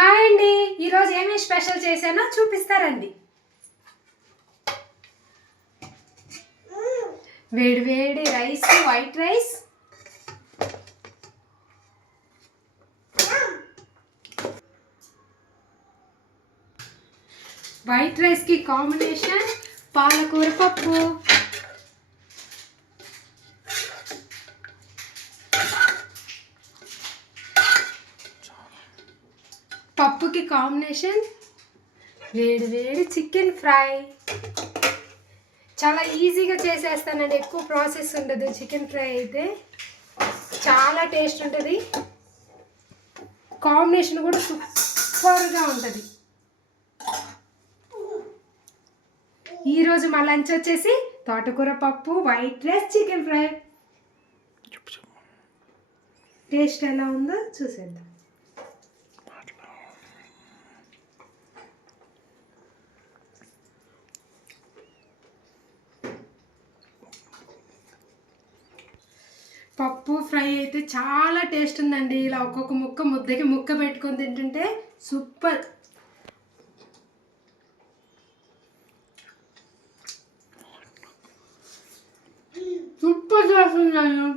Hi అండి, ఈరోజు ఏమేమి స్పెషల్ చేశానో చూపిస్తారండి. వేడి వేడి రైస్, వైట్ రైస్, వైట్ రైస్కి కాంబినేషన్ పాలకూర పప్పు, పప్పుకి కాంబినేషన్ వేడి వేడి చికెన్ ఫ్రై. చాలా ఈజీగా చేసేస్తానండి, ఎక్కువ ప్రాసెస్ ఉండదు. చికెన్ ఫ్రై అయితే చాలా టేస్ట్ ఉంటుంది, కాంబినేషన్ కూడా సూపర్గా ఉంటుంది. ఈరోజు మా లంచ్ వచ్చేసి తోటకూర పప్పు, white rice, chicken fry. Taste ఎలా ఉందో చూసేద్దాం. పప్పు ఫ్రై అయితే చాలా టేస్ట్ ఉందండి. ఇలా ఒక్కొక్క ముక్క ముద్దకి ముక్క పెట్టుకొని తింటుంటే సూపర్. సూపర్ చేస్తున్నాను.